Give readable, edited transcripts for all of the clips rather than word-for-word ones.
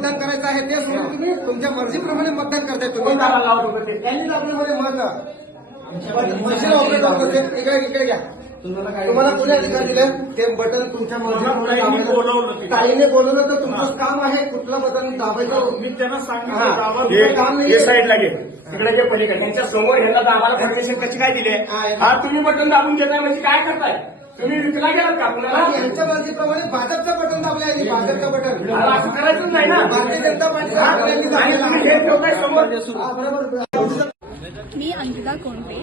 मतदान करायचं आहे ते सोडून तुम्ही तुमच्या मर्जीप्रमाणे मतदान करताय तुम्ही. त्यांनी दाबल्यामध्ये मत मशीन ऑपरेटर होते. इकडे घ्या. तुम्हाला कोणी अधिकार दिले ते बटन तुमच्या मर्जीप्रमाणे ताईने बोलवलं तर तुमचं काम आहे कुठलं बटन दाबायचं. मी त्यांना सांगितलं साईडला घे तिकडे जे पलीकडे त्यांच्या समोर ह्यांना दाबायला परमिशन कशी काय दिली हा तुम्ही बटन दाबून घेताय म्हणजे काय करताय तुम्ही विकला गेलात का आपल्याला. यांच्या मर्जीप्रमाणे भाजपचं बटन दाबलं आहे. भाजपचं बटन असं करायचंच नाही ना. भारतीय जनता हे ठेवताय समोर. पार्टी. मी अंकिता कोंडे,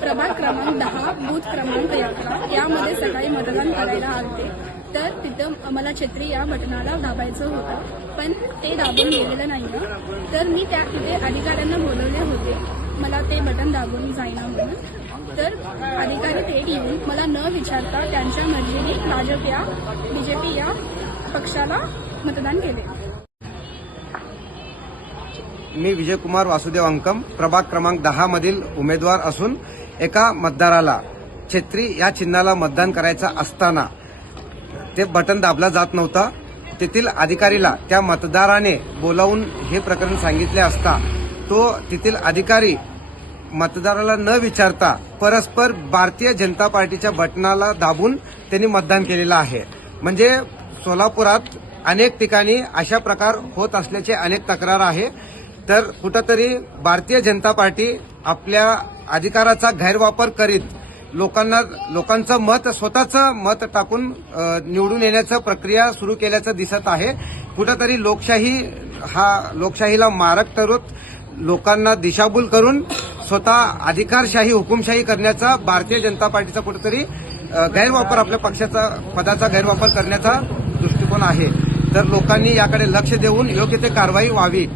प्रभाग क्रमांक 10, बूथ क्रमांक 11 यामध्ये सकाळी मतदान करायला आलते. तर तिथं मला छत्री या बटनाला दाबायचं होतं, पण ते दाबून गेलेलं नाही ना. तर मी तिथे अधिकाऱ्यांना बोलवले होते मला ते बटन दाबून जाईना म्हणून. तर अधिकारी थेट येऊन मला न विचारता त्यांच्या मर्जीने भाजप या बीजेपी या पक्षाला मतदान केले. मी विजयकुमार वासुदेव अंकम, प्रभाग क्रमांक 10 मधील उमेदवार असून एका मतदाराला छत्री या चिन्हाला मतदान करायचं असताना ते बटन दाबला जात नव्हतं. तेथील अधिकारीला त्या मतदाराने बोलावून हे प्रकरण सांगितले असता तो तेथील अधिकारी मतदाराला न विचारता परस्पर भारतीय जनता पार्टीच्या बटनाला दाबून त्यांनी मतदान केलेलं आहे. म्हणजे सोलापुरात अनेक ठिकाणी अशा प्रकार होत असल्याचे अनेक तक्रार आहे. तर कुठंतरी भारतीय जनता पार्टी आपल्या अधिकाराचा गैरवापर करीत लोकांचं मत स्वतःचं मत टाकून निवडून येण्याचं प्रक्रिया सुरू केल्याचं दिसत आहे. कुठंतरी लोकशाहीला मारक ठरवत लोकांना दिशाभूल करून स्वतः अधिकारशाही हुकुमशाही करण्याचा भारतीय जनता पार्टीचा कुठेतरी गैरवापर आपल्या पक्षाचा पदाचा गैरवापर करण्याचा दृष्टिकोन आहे. तर लोकांनी याकडे लक्ष देऊन योग्य ते कारवाई व्हावी